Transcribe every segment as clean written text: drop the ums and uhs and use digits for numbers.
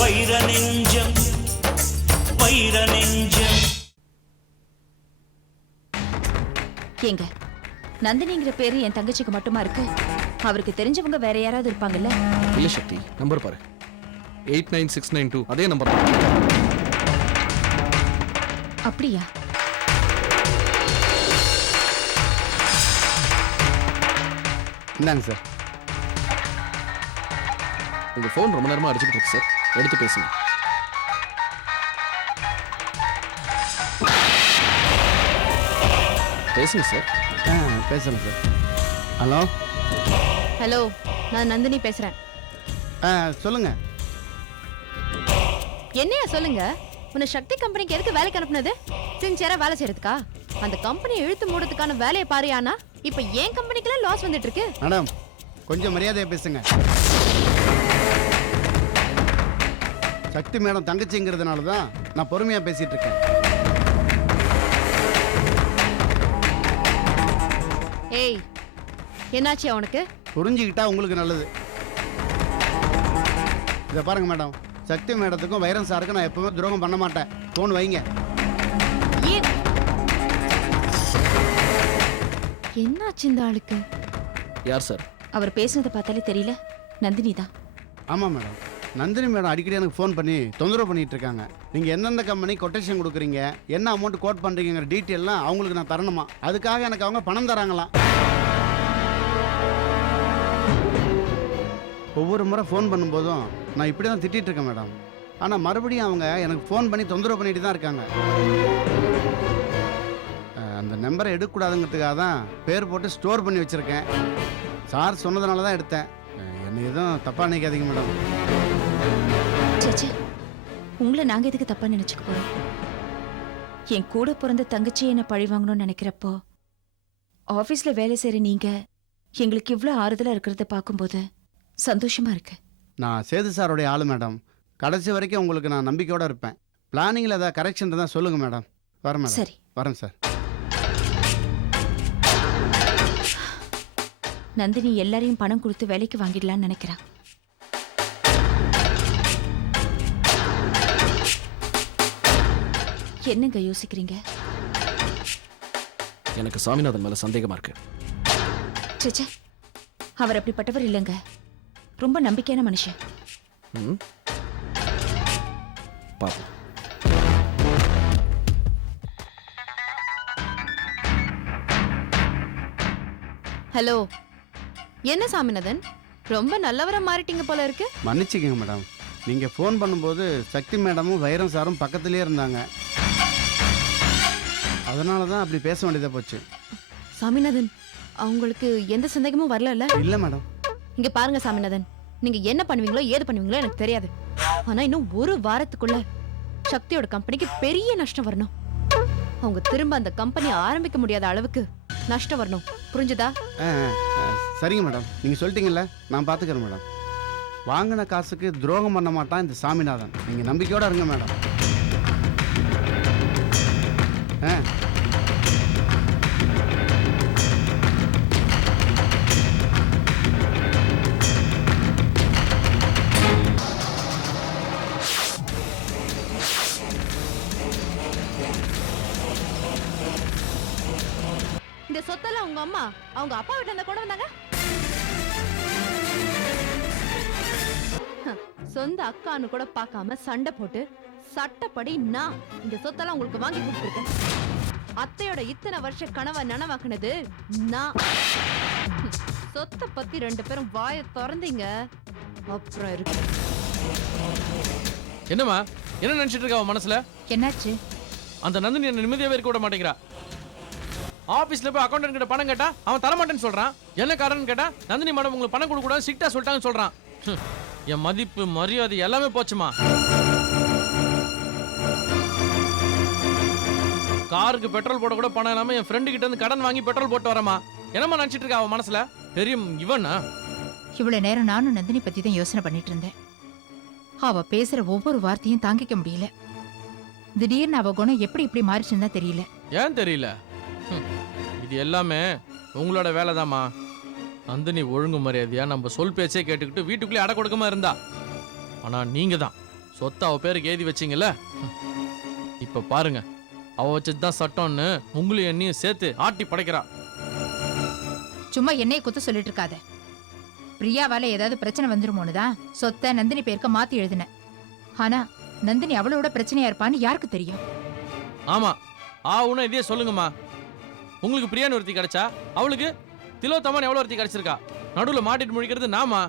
வைர நெஞ்சம் வைர நெஞ்சம். ஏங்க, நந்தினிங்கிற பேரு என் தங்கச்சிக்கு மட்டுமா இருக்கு? அவருக்கு தெரிஞ்சவங்க வேற யாராவது இருப்பாங்கல்ல? இல்ல சக்தி, நம்பர் பாரு. 89692 அதே நம்பர் தான். அப்படியா? இந்தாங்க சார். உங்க ஃபோன் ரொம்ப நேரமா அடிச்சுட்டு இருக்கு சார், எடுத்து பேசுங்க. பேசுங்க சார். பேசுகிறேன் சார். ஹலோ ஹலோ, நான் நந்தினி பேசுறேன். சொல்லுங்கள். என்னையா சொல்லுங்க? உன்னை சக்தி கம்பெனிக்கு எதுக்கு வேலைக்கு அனுப்புனது? சின்சியரா வேலை செய்யறதுக்கா? அந்த கம்பெனியை இழுத்து மூடுறதுக்கான வேலையை பாரியானா இப்ப ஏன் கம்பெனிக்குலாம் லாஸ் வந்துட்டு இருக்கு. மேடம், கொஞ்சம் மரியாதையா பேசுங்க. சக்தி மேடம் தங்கச்சிங்கிறதுனால தான் நான் பொறுமையா பேசிட்டு இருக்கேன். ஏய், என்னாச்சு அவனுக்கு? புரிஞ்சுக்கிட்டா உங்களுக்கு நல்லது. இதை பாருங்க மேடம், சக்தி மேடத்துக்கும் வைரம் சாருக்கும் நான் எப்பவுமே துரோகம் பண்ண மாட்டேன். ஃபோன் வைங்க. என்னாச்சு இந்த ஆளுக்கு? யார் சார்? அவர் பேசுனதை பார்த்தாலே தெரியல, நந்தினி தான். ஆமாம் மேடம், நந்தினி மேடம் அடிக்கடி எனக்கு ஃபோன் பண்ணி தொந்தரவு பண்ணிட்டு இருக்காங்க. நீங்கள் எந்தெந்த கம்பெனி கொட்டேஷன் கொடுக்குறீங்க, என்ன அமௌண்ட் கோட் பண்ணுறீங்கிற டீட்டெயிலாம் அவங்களுக்கு நான் தரணுமா? அதுக்காக எனக்கு அவங்க பணம் தராங்களாம். ஒவ்வொரு முறை ஃபோன் பண்ணும்போதும் நான் இப்படி தான் திட்டிகிட்டு இருக்கேன் மேடம். ஆனால் மறுபடியும் அவங்க எனக்கு ஃபோன் பண்ணி தொந்தரவு பண்ணிட்டு தான் இருக்காங்க. அந்த நம்பரை எடுக்கக்கூடாதுங்கிறதுக்காக தான் பேர் போட்டு ஸ்டோர் பண்ணி வச்சுருக்கேன். சார் சொன்னதுனால தான் எடுத்தேன். என்னை எதுவும் தப்பாக நினைக்காதீங்க மேடம். சேச்சே, உங்களை நாங்க எதுக்கு தப்பா நினைச்சுக்க போறோம்? என் கூட பிறந்த தங்கச்சி என்ன பழி வாங்கணும்னு நினைக்கிறப்போ ஆபீஸ்ல வேலை செய்யற நீங்க எங்களுக்கு இவ்வளவு ஆறுதலா இருக்கிறத பார்க்கும்போது சந்தோஷமா இருக்கு. நான் சேது சாரோடைய ஆளு மேடம். கடைசி வரைக்கும் உங்களுக்கு நான் நம்பிக்கையோட இருப்பேன். பிளானிங்கில் ஏதாவது கரெக்ஷன் தான் சொல்லுங்கள் மேடம். வரேன் மேடம். சரி, வரேன் சார். நந்தினி எல்லாரையும் பணம் கொடுத்து வேலைக்கு வாங்கிடலான்னு நினைக்கிறான். என்னங்க யோசிக்கிறீங்க? எனக்கு சாமிநாதன் மேல சந்தேகமா இருக்கு. சேச்சே, அவர் அப்படிப்பட்டவர் இல்லைங்க. ரொம்ப நம்பிக்கையான மனுஷன். பாப்போம். ஹலோ, என்ன சாமிநாதன், ரொம்ப நல்லவரா மாறிட்டீங்க போல இருக்கு. மன்னிச்சுக்கங்க மேடம், நீங்கள் ஃபோன் பண்ணும்போது சக்தி மேடமும் வைரம் சாரும் பக்கத்துலேயே இருந்தாங்க. அதனால தான் அப்படி பேச வேண்டியதாக போச்சு. சாமிநாதன், அவங்களுக்கு எந்த சந்தேகமும் வரல? இல்லை மேடம். இங்க பாருங்க சாமிநாதன், நீங்க என்ன பண்ணுவீங்களோ ஏது பண்ணுவீங்களோ எனக்கு தெரியாது. ஆனா இன்னும் ஒரு வாரத்துக்குள்ள சக்தியோட கம்பெனிக்கு பெரிய நஷ்டம் வரணும். அவங்க திரும்ப அந்த கம்பெனி ஆரம்பிக்க முடியாத அளவுக்கு நஷ்டம் வரணும். புரிஞ்சுதா? சரிங்க மேடம், நீங்கள் சொல்லிட்டீங்கல்ல, நான் பார்த்துக்கிறேன் மேடம். வாங்கின காசுக்கு துரோகம் பண்ண மாட்டான் இந்த சாமிநாதன். நீங்கள் நம்பிக்கையோட இருங்க மேடம். இந்த சொத்தெல்லாம் உங்க அம்மா அவங்க அப்பா வீட்டுல இருந்தா கொண்டு வந்தாங்க. சொந்த அக்கான்னு கூட பார்க்காம சண்டை போட்டு சட்டப்படி நான் இந்த சொத்தெல்லாம் உங்களுக்கு வாங்கி கொடுத்துருக்கேன். அத்தையோட இத்தனை வருஷ கனவை நனவாக்குனது நான். சொத்தை பத்தி ரெண்டு பேரும் வாயை திறந்தீங்க அப்புறம் இருக்கு. என்னம்மா, என்ன நினைச்சிட்டு இருக்கா அவன் மனசுல? என்னாச்சு? அந்த நந்தினி என்ன நிம்மதியாவே இருக்க விட மாட்டேங்கிறா. ஆபீஸ்ல போய் அக்கௌண்டன்ட் கிட்ட பணம் கேட்டா அவன் தரமாட்டேன்னு சொல்றான். என்ன காரணம் கேட்டா நந்தினி மேடம் உங்களுக்கு பணம் கொடுக்க கூடாது ஸ்ட்ரிக்ட்டா சொல்லிட்டாங்கன்னு சொல்றான். என் மதிப்பு மரியாதை எல்லாமே போச்சுமா. காருக்கு பெட்ரோல் போட கூட பணம் இல்லாம என் ஃப்ரெண்டு கிட்ட இருந்து கடன் வாங்கி பெட்ரோல் போட்டு வரமா. என்னம்மா நினைச்சிட்டு இருக்கா அவன் மனசுல? தெரியும் இவனா. இவ்வளவு நேரம் நானும் நந்தினி பத்தி தான் யோசனை பண்ணிட்டு இருந்தேன். அவ பேசுற ஒவ்வொரு வார்த்தையும் தாங்கிக்க முடியல. திடீர்னு அவ குணம் எப்படி இப்படி மாறிச்சுன்னு தான் தெரியல. ஏன் தெரியல? இது எல்லாமே உங்களோட வேலை தாம்மா. நந்தினி ஒழுங்கு மரியாதையா நம்ம சொல் பேச்சே கேட்டுக்கிட்டு வீட்டுக்குள்ளே அடை கொடுக்கமா இருந்தா. ஆனா நீங்க தான் சொத்தை அவ பேருக்கு எழுதி வச்சிங்கல்ல. இப்ப பாருங்க, அவ வச்சது தான் சட்டம்னு உங்களையும் என்னையும் சேர்த்து ஆட்டி படைக்கிறா. சும்மா என்னைய குத்த சொல்லிட்டு இருக்காத. பிரியாவால ஏதாவது பிரச்சனை வந்துருமோன்னு தான் சொத்தை நந்தினி பேருக்கு மாத்தி எழுதினேன். ஆனா நந்தினி அவளோட பிரச்சனையா இருப்பான்னு யாருக்கு தெரியும்? ஆமா, ஆவுன்னா இதே சொல்லுங்கம்மா. உங்களுக்கு பிரியாணி ஒருத்தி கிடைச்சா அவளுக்கு திலோத்தமான் எவ்வளோ ஒருத்தி கிடைச்சிருக்கா? நடுவில் மாட்டிட்டு முடிக்கிறது நாமா?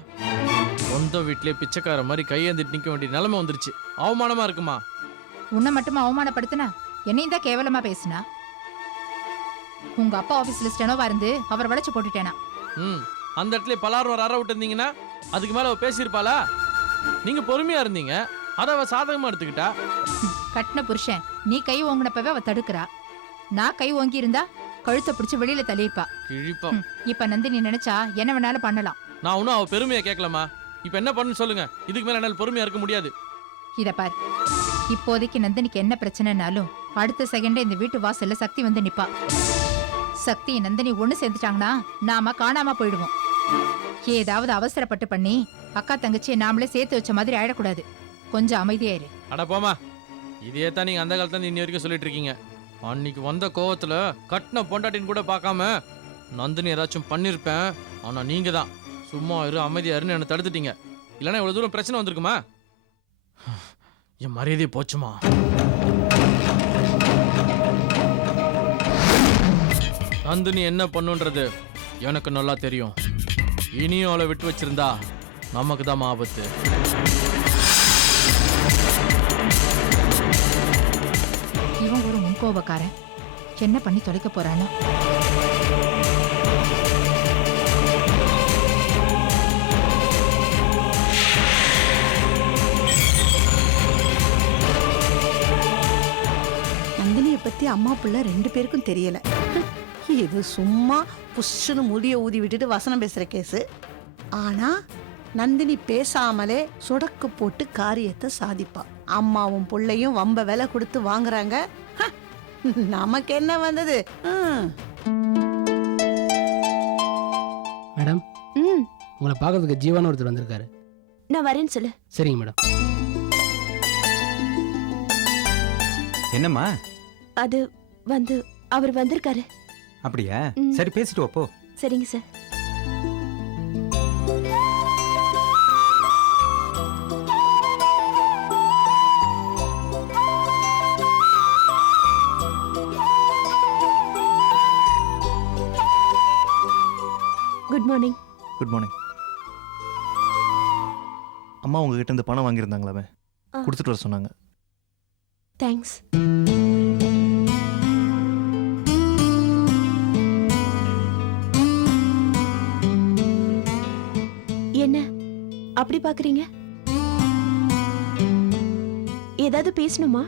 சொந்த வீட்டிலே பிச்சைக்கார மாதிரி கையேந்திட்டு நிற்க வேண்டிய நிலைமை வந்துருச்சு. அவமானமா இருக்குமா? உன்னை மட்டும் அவமானப்படுத்தினா என்னையும் தான் கேவலமா பேசினா. உங்க அப்பா ஆபீஸ்ல ஸ்டெனோவா இருந்து அவர் வளைச்சு போட்டுட்டேனா? அந்த இடத்துல பலாரும் ஒரு அற விட்டு இருந்தீங்கன்னா அதுக்கு மேல அவ பேசியிருப்பாளா? நீங்க பொறுமையா இருந்தீங்க, அதை அவ சாதகமா எடுத்துக்கிட்டா. கட்டின புருஷன் நீ கை ஓங்கினப்பவே அவ தடுக்கிறா. நான் கை ஓங்கி இருந்தா கழுத்தை பிடிச்சு வெளியில தள்ளியிருப்பா. கிழிப்பா. இப்ப நந்தினி நினைச்சா என்ன வேணாலும் பண்ணலாம். நான் ஒன்னும் அவ பெருமையை கேட்கலாமா? இப்ப என்ன பண்ணு சொல்லுங்க. இதுக்கு மேல என்னால் பொறுமையா இருக்க முடியாது. இத பாரு, இப்போதைக்கு நந்தினிக்கு என்ன பிரச்சனைனாலும் அடுத்த செகண்டே இந்த வீட்டு வாசல்ல சக்தி வந்து நிப்பா. சக்தி நந்தினி ஒண்ணு சேர்ந்துட்டாங்கன்னா நாம காணாம போயிடுவோம். ஏதாவது அவசரப்பட்டு பண்ணி அக்கா தங்கச்சியை நாமளே சேர்த்து வச்ச மாதிரி ஆயிடக்கூடாது. கொஞ்சம் அமைதியாயிரு. அட போமா, இதே தான் நீங்க அந்த காலத்துல இன்னி வரைக்கும் சொல்லிட்டு இருக்கீங்க. அன்னைக்கு வந்த கோவத்துல கட்டின பொண்டாட்டின்னு கூட பார்க்காம நந்தினி ஏதாச்சும் பண்ணிருப்பேன். ஆனா நீங்க தான் சும்மா இரு, அமைதியா இருன்னு என்ன தடுத்துட்டீங்க. இல்லைன்னா இவ்வளவு தூரம் பிரச்சனை வந்திருக்குமா? என் மரியாதையே போச்சுமா. நந்தினி என்ன பண்ணுன்றது எனக்கு நல்லா தெரியும். இனியும் அவளை விட்டு வச்சிருந்தா நமக்கு தான் ஆபத்து. இவன் ஒரு முன்கோபக்காரன். என்ன பண்ணி தொலைக்க போறானோ? நந்தினியை பத்தி அம்மா புள்ள 2 பேருக்கும் தெரியல. இது சும்மா புஷ்ஷுன்னு முடிய ஊதி விட்டுட்டு வசனம் பேசுற கேஸு. ஆனா நந்தினி பேசாமலே சொடக்கு போட்டு காரியத்தை சாதிப்பா. அம்மாவும் புள்ளையும் வம்ப விலை கொடுத்து வாங்குறாங்க. நமக்கு என்ன வந்தது? மேடம், உங்களை பார்க்கறதுக்கு ஜீவான ஒருத்தர் வந்திருக்காரு. நான் வரேன்னு சொல்லு. சரிங்க மேடம். என்னம்மா? அது வந்து அவர் வந்திருக்காரு. அப்படியா? சரி, பேசிட்டு வா போ. சரிங்க sir. Good morning. Good morning. அம்மா உங்ககிட்ட இருந்து பணம் வாங்கியிருந்தாங்களாமே, கொடுத்துட்டு வர சொன்னாங்க. தேங்க்ஸ். என்ன அப்படி பாக்குறீங்க? ஏதாவது பேசணுமா?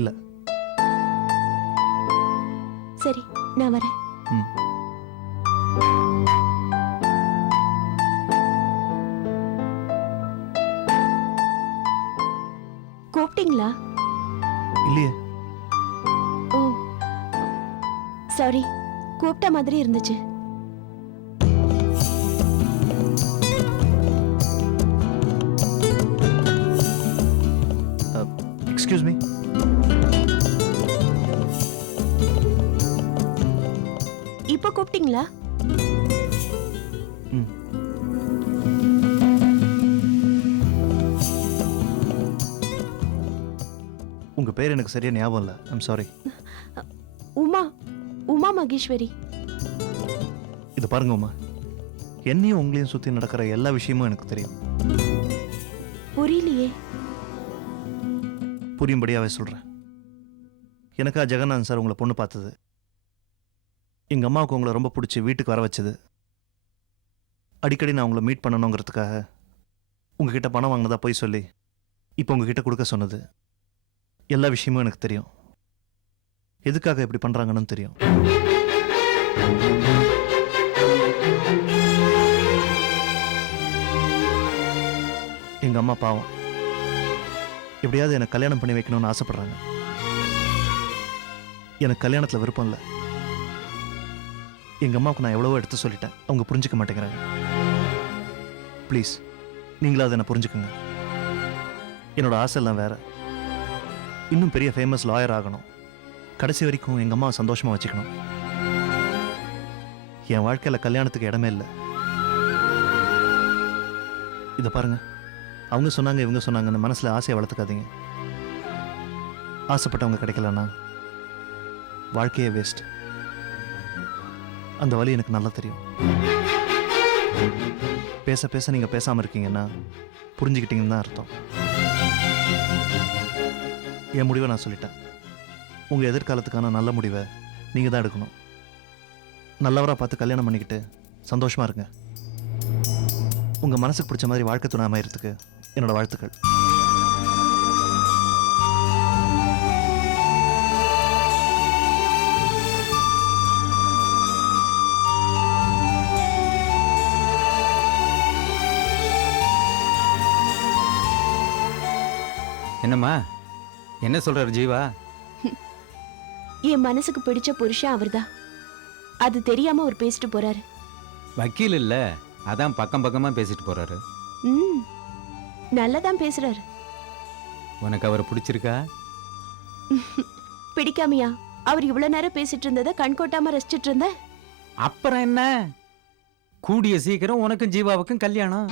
இல்ல. சரி, நான் வரேன். கூப்பிட்டீங்களா? இல்லையே. ஓ சாரி, கூப்பிட்ட மாதிரி இருந்துச்சு. Excuse me. இப்ப கூப்பிட்டீங்களா? உங்க பேர் எனக்கு சரியா ஞாபகம் இல்லை. I'm sorry. உமா மகேஸ்வரி. இது பாருங்க உமா, என்னையும் உங்களையும் சுத்தி நடக்கிற எல்லா விஷயமும் எனக்கு தெரியும். புரியலையே. புரியும்படியாவே சொல்றேன். எனக்கா ஜெகநாதன் சார் உங்களை பொண்ணு பார்த்தது, எங்க அம்மாவுக்கு உங்களை ரொம்ப பிடிச்சி வீட்டுக்கு வர வச்சது, அடிக்கடி நான் உங்களை மீட் பண்ணணுங்கிறதுக்காக உங்ககிட்ட பணம் வாங்கினதா போய் சொல்லி இப்போ உங்ககிட்ட கொடுக்க சொன்னது, எல்லா விஷயமும் எனக்கு தெரியும். எதுக்காக இப்படி பண்றாங்கன்னு தெரியும். எங்க அம்மா பாவம், எப்படியாவது எனக்கு கல்யாணம் பண்ணி வைக்கணும்னு ஆசைப்படுறாங்க. எனக்கு கல்யாணத்துல விருப்பம் இல்லை. எங்கள் அம்மாவுக்கு நான் எவ்வளவோ எடுத்து சொல்லிட்டேன், அவங்க புரிஞ்சுக்க மாட்டேங்கிறாங்க. ப்ளீஸ் நீங்களும் அதை என்ன புரிஞ்சுக்குங்க. என்னோட ஆசை எல்லாம் வேற. இன்னும் பெரிய ஃபேமஸ் லாயர் ஆகணும். கடைசி வரைக்கும் எங்கள் அம்மாவை சந்தோஷமாக வச்சுக்கணும். என் வாழ்க்கையில் கல்யாணத்துக்கு இடமே இல்லை. இதை பாருங்க, அவங்க சொன்னாங்க இவங்க சொன்னாங்கன்னு மனசில் ஆசையை வளர்த்துக்காதீங்க. ஆசைப்பட்டவங்க கிடைக்கலன்னா வாழ்க்கையே வேஸ்ட். அந்த வழி எனக்கு நல்லா தெரியும். பேச பேச நீங்கள் பேசாமல் இருக்கீங்கன்னா புரிஞ்சுக்கிட்டீங்கன்னு தான் அர்த்தம். என் முடிவை நான் சொல்லிட்டேன். உங்கள் எதிர்காலத்துக்கான நல்ல முடிவை நீங்கள் தான் எடுக்கணும். நல்லவராக பார்த்து கல்யாணம் பண்ணிக்கிட்டு சந்தோஷமாக இருங்க. உங்கள் மனசுக்கு பிடிச்ச மாதிரி வாழ்க்கை துணை அமையறதுக்கு என்னோட வாழ்த்துக்கள். என்னம்மா என்ன சொல்றாரு ஜீவா? என் மனசுக்கு பிடிச்ச புருஷன் அவர்தான். அது தெரியாம அவர் பேசிட்டு போறாரு. வக்கீல் இல்ல, அதான் பக்கம் பக்கமா பேசிட்டு போறாரு. நல்லதான் பேசுறாரு. உனக்கு அவரை பிடிச்சிருக்கா? பிடிக்காமையா? அவர் இவ்வளவு நேரம் பேசிட்டு இருந்ததை கண் கொட்டாம ரசிச்சிட்டு இருந்த. அப்புறம் என்ன, கூடிய சீக்கிரம் உனக்கும் ஜீவாவுக்கும் கல்யாணம்.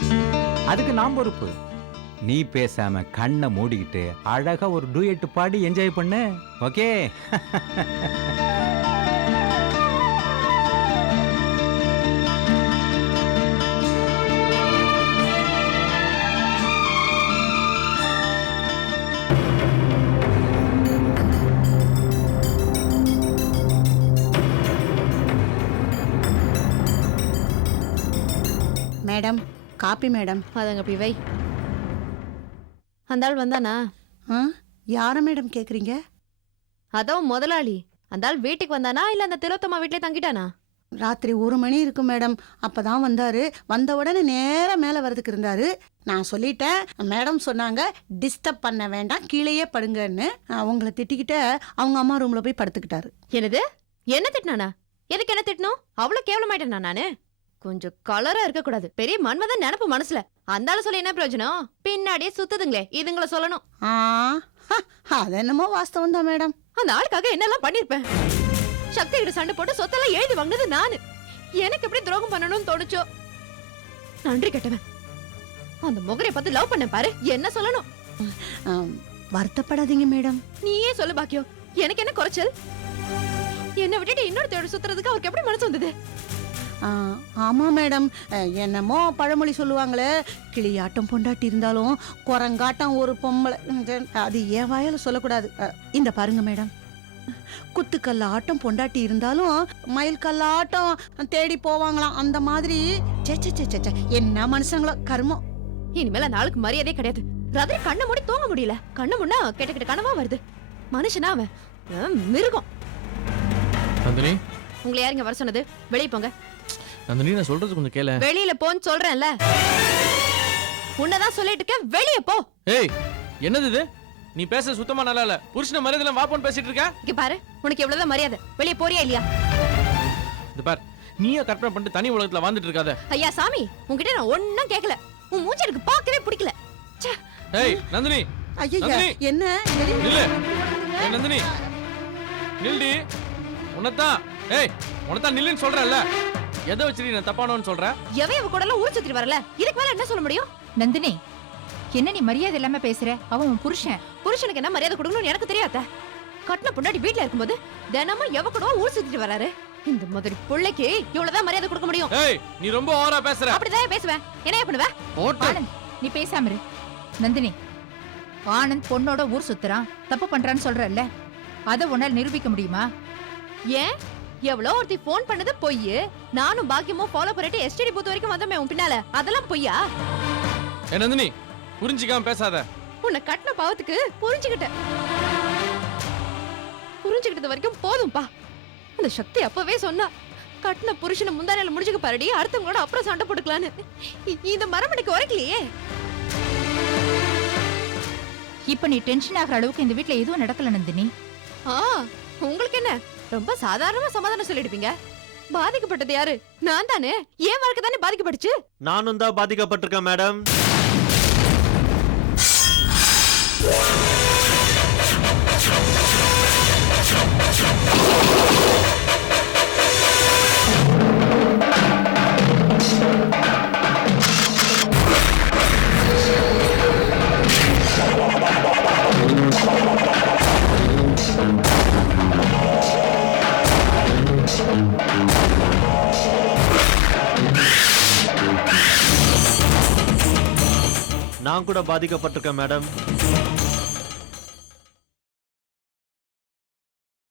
அதுக்கு நான் பொறுப்பு. நீ பேசாம கண்ணை மூடிக்கிட்டு அழகா ஒரு டூயட் பாடி என்ஜாய் பண்ணு. ஓகே? Madam, coffee madam. அதங்க அப்படி வை. அந்த ஆள் வந்தானா? யார மேடம் கேக்குறீங்க? அதான் முதலாளி. அந்த ஆள் வீட்டுக்கு வந்தானா இல்ல அந்த திலோத்தமா வீட்லயே தங்கிட்டானா? ராத்திரி 1 மணி இருக்கும் மேடம். அப்பதான் வந்தாரு. வந்த உடனே நேரா மேல வரதுக்கு இருந்தாரு. நான் சொல்லிட்டேன். மேடம் சொன்னாங்க டிஸ்டர்ப் பண்ண வேண்டாம், கீழேயே படுங்கன்னு. அவங்கள திட்டிக்கிட்ட அவங்க அம்மா ரூம்ல போய் படுத்துக்கிட்டாரு. என்னது? என்ன திட்டினானா? எதுக்கு என்ன திட்டணும்? அவ்வளவு கேவலமாயிட்டேனா நானு? கொஞ்சம் கலரா இருக்க கூடாது. பெரிய மன்மதன் நினைப்பு மனசுல. அந்த ஆளு சொல்லி என்ன பிரயோஜனம்? பின்னாடியே சுத்துதுங்களே, இதுங்களை சொல்லணும். அது என்னமோ வாஸ்தவம் தான் மேடம். அந்த ஆளுக்காக என்னெல்லாம் பண்ணிருப்பேன். சக்தி கிட்ட சண்டை போட்டு சொத்தெல்லாம் எழுதி வாங்கினது நானு. எனக்கு எப்படி துரோகம் பண்ணணும்னு தோணுச்சோ. நன்றி கெட்டவன். அந்த முகரை பார்த்து லவ் பண்ண பாரு, என்ன சொல்லணும்? வருத்தப்படாதீங்க மேடம். நீயே சொல்லு பாக்கியம், எனக்கு என்ன குறைச்சல்? என்ன விட்டுட்டு இன்னொருத்தோட சுத்துறதுக்கு அவருக்கு எப்படி மனசு வந்தது? ஆமா மேடம், என்னமோ பழமொழி சொல்லுவாங்களே, கிளியாட்டம் பொண்டாட்டி இருந்தாலும் குரங்காட்டம் ஒரு பொம்பளை. அது என் வாயால சொல்லக்கூடாது. இந்த பாருங்க மேடம், குத்துக்கல்ல ஆட்டம் பொண்டாட்டி இருந்தாலும் மயில் கல்லாட்டம் தேடி போவாங்களாம். அந்த மாதிரி என்ன மனுஷங்களோ கர்மம். இனிமேல் அந்த ஆளுக்கு மரியாதையே கிடையாது. ராத்திரி கண்ணை மூடி தூங்க முடியல. கண்ணு முன்னா கெட்ட கெட்ட கனவா வருது. மனுஷனா அவன் மிருகம். நந்தினி, உங்களை யாருங்க வர சொன்னது? வெளியே போங்க. நந்தினி, நான் சொல்றது கொஞ்சம் கேள. வெளியில போன்னு சொல்றேன்ல. உன்னதான் சொல்லிட்டு இருக்க, வெளியே போ. ஏய், என்னது இது? நீ பேச சுத்தமா நல்லா இல்ல. புருஷன மரியாதையில வாப்போன்னு பேசிட்டு இருக்க. இங்க பாரு, உனக்கு எவ்வளவுதான் மரியாதை. வெளியே போறியா இல்லையா? இது பார், நீயே கற்பனை பண்ணிட்டு தனி உலகத்துல வாழ்ந்துட்டு இருக்காத. ஐயா சாமி, உன்கிட்ட நான் ஒன்னும் கேட்கல. உன் மூஞ்சி எனக்கு பார்க்கவே பிடிக்கல. ஏய் நந்தினி, ஐயா என்ன? நில்லு. ஏய் நந்தினி, நில்டி. உனத்தான் நில்லுன்னு சொல்றேன்ல. எதை வச்சிருக்கீங்க நான் தப்பானவன்னு சொல்றேன்? எவையவ கூடலாம் ஊர் சுத்திட்டு வரல. இதுக்கு மேல என்ன சொல்ல முடியும்? நந்தினி, என்ன நீ மரியாதை இல்லாம பேசுற? அவன் உன் புருஷன். புருஷனுக்கு என்ன மரியாதை கொடுக்கணும்னு எனக்கு தெரியாத. கட்டின பொண்டாட்டி வீட்டுல இருக்கும்போது தினமும் எவ கூட ஊர் சுத்திட்டு வராரு. இந்த மாதிரி பிள்ளைக்கு இவ்வளவுதான் மரியாதை கொடுக்க முடியும். ஏய், நீ ரொம்ப ஓவரா பேசுற. அப்படிதான் பேசுவேன். என்ன பண்ணுவ? ஆனந்த், நீ பேசாம இரு. நந்தினி, ஆனந்த் பொண்ணோட ஊர் சுத்துறான், தப்பு பண்றான்னு சொல்றல்ல, அத உன்னால நிரூபிக்க முடியுமா? ஏன்? எவ்வளோ ஒருத்தி போன் பண்ணது பொய். நானும் பாக்கியமும் ஃபாலோ பண்ணிட்டு எஸ்டிடி பூத் வரைக்கும் வந்தோமே உன் பின்னால, அதெல்லாம் பொய்யா? நந்தினி, புரிஞ்சிக்காம பேசாத. உன்னை கட்டின பாவத்துக்கு புரிஞ்சுக்கிட்டேன். புரிஞ்சுக்கிட்டது வரைக்கும் போதும்பா. அந்த சக்தி அப்பவே சொன்னா, கட்டின புருஷனை முந்தானையில முடிச்சுக்க பாருடி, அடுத்தவங்களோட அப்புறம் சண்டை போட்டுக்கலான்னு. இந்த மரமணிக்கு உரைக்கலையே. இப்ப நீ டென்ஷன் ஆகிற அளவுக்கு இந்த வீட்ல எதுவும் நடக்கல நந்தினி. உங்களுக்கு என்ன, ரொம்ப சாதாரணமா சமாதானம் சொல்லிடுவீங்க. பாதிக்கப்பட்டது யாரு? நான் தானே. என் வாழ்க்கை தானே பாதிக்கப்பட்டுச்சு. நானும் தான் பாதிக்கப்பட்டிருக்கேன் மேடம். நான் கூட பாதிக்கப்பட்டிருக்கேன் மேடம்.